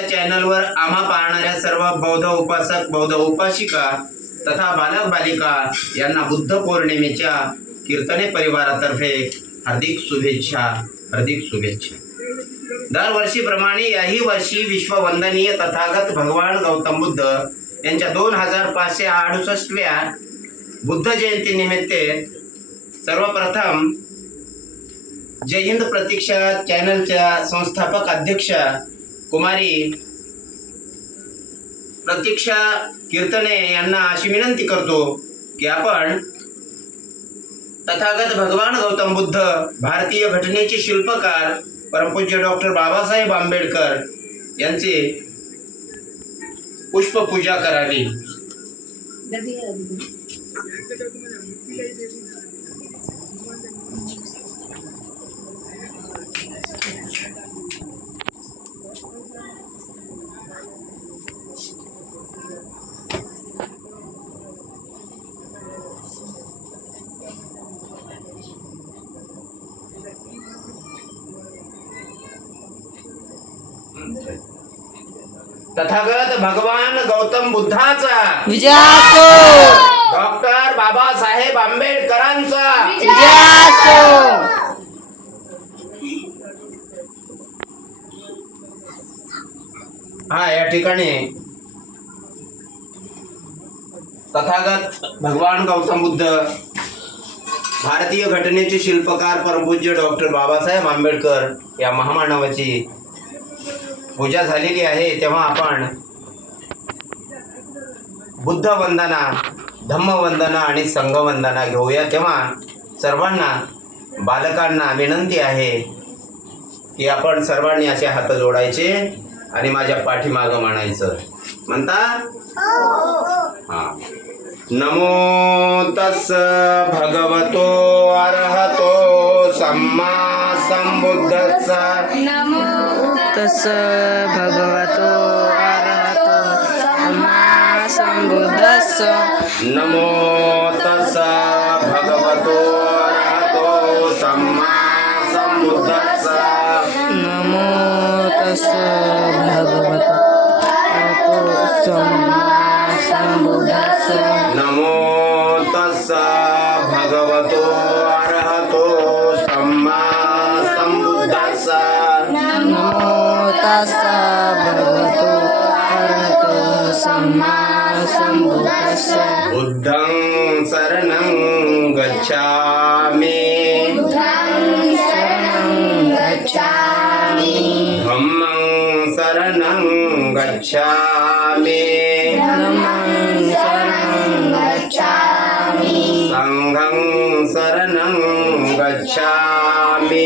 या चॅनलवर आम्हा पाहणाऱ्या सर्व बौद्ध उपासक बौद्ध उपासिका तथा बालक बालिका यांना बुद्ध पौर्णिमेच्या कीर्तने परिवारातर्फे हार्दिक शुभेच्छा हार्दिक शुभेच्छा. दरवर्षीप्रमाणे याही वर्षी विश्ववंदनीय तथागत भगवान गौतम बुद्ध यांच्या दोन हजार पाचशे अडुसष्टव्या बुद्ध जयंतीनिमित्त सर्वप्रथम जय हिंद प्रतीक्षा चॅनलच्या संस्थापक अध्यक्ष कुमारी प्रतीक्षा कीर्तने यांना अशी विनंती करतो की आपण तथागत भगवान गौतम बुद्ध भारतीय घटनेचे शिल्पकार परमपूज्य डॉक्टर बाबासाहेब आंबेडकर यांचे पुष्पपूजा करावी. तथागत भगवान गौतम बुद्धाचा. विजयासो. डॉक्टर बाबासाहेब आंबेडकरांचा. विजयासो. हा या ठिकाणी. तथागत भगवान गौतम बुद्ध भारतीय घटनेचे शिल्पकार परमपूज्य डॉक्टर बाबासाहेब आंबेडकर या महामानवाची पूजा झालेली आहे तेव्हा आपण बुद्ध वंदना धम्मवंदना आणि संघवंदना घेऊया. तेव्हा सर्वांना बालकांना विनंती आहे की आपण सर्वांनी असे हात जोडायचे आणि माझ्या पाठीमागं म्हणायचं म्हणता? हा. नमो तस् भगवतो अर्हतो सम्मा संबुद्धस्स तस भगवतो अरहतो सम्मा संबुद्धस्स नमो तस् भगवतो अर्हतो सम्मा संबुद्धस्स नमो तस भगवतो अरहतो सम्मा संबुद्धस्स नमो तस् भगवतो नमो तस भगवतो अरहतो सम्मा संबुद्धस्स बुद्धं शरणं गच्छामि शरणं गच्छामि धम्मं शरणं गच्छामि धम्मं शरणं गच्छामि सङ्घं शरणं गच्छामि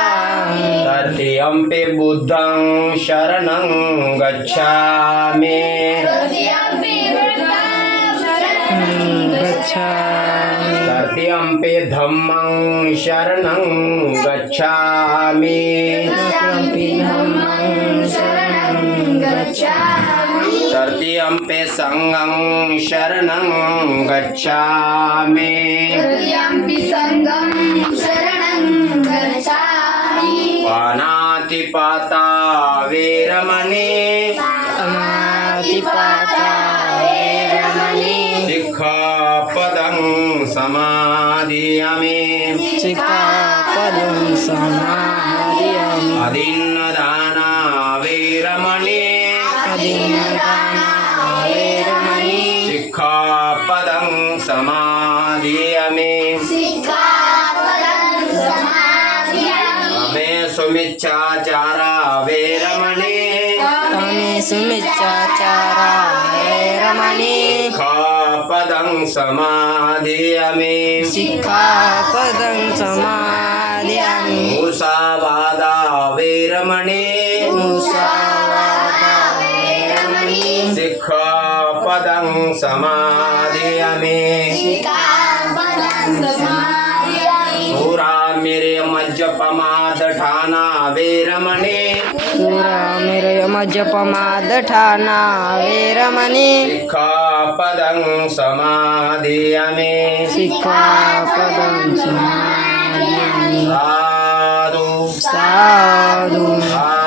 तृतीयम्पि धम्मं शरणं गच्छामि। तृतीयम्पि धम्मं शरणं गच्छामि। तृतीयम्पि सङ्घं शरणं गच्छामि। सङ्गं పాత వేరమణి. సిక్ఖాపదం సమాధియమే. సిక్ఖాపదం సమాధియమే. అదిన్నదాన వేరమణి. అదిన్నదాన సుమిచ్చాచార వేరమణి కామే సుమిచ్చాచార వేరమణి పదం సమాధియమి. పదం సమాధియమి. ముసావాద వేరమణి ముసావాద వేరమణి పదం సమాధియమి. పదం సమాధి सुरामिर्यमज्जपमादठाना वेरमणे सुरामिरयमजपमादठाना वैरमणि सिक्खापदं समाधियामि सिक्खापदं समाधियामि साधु साधु साधु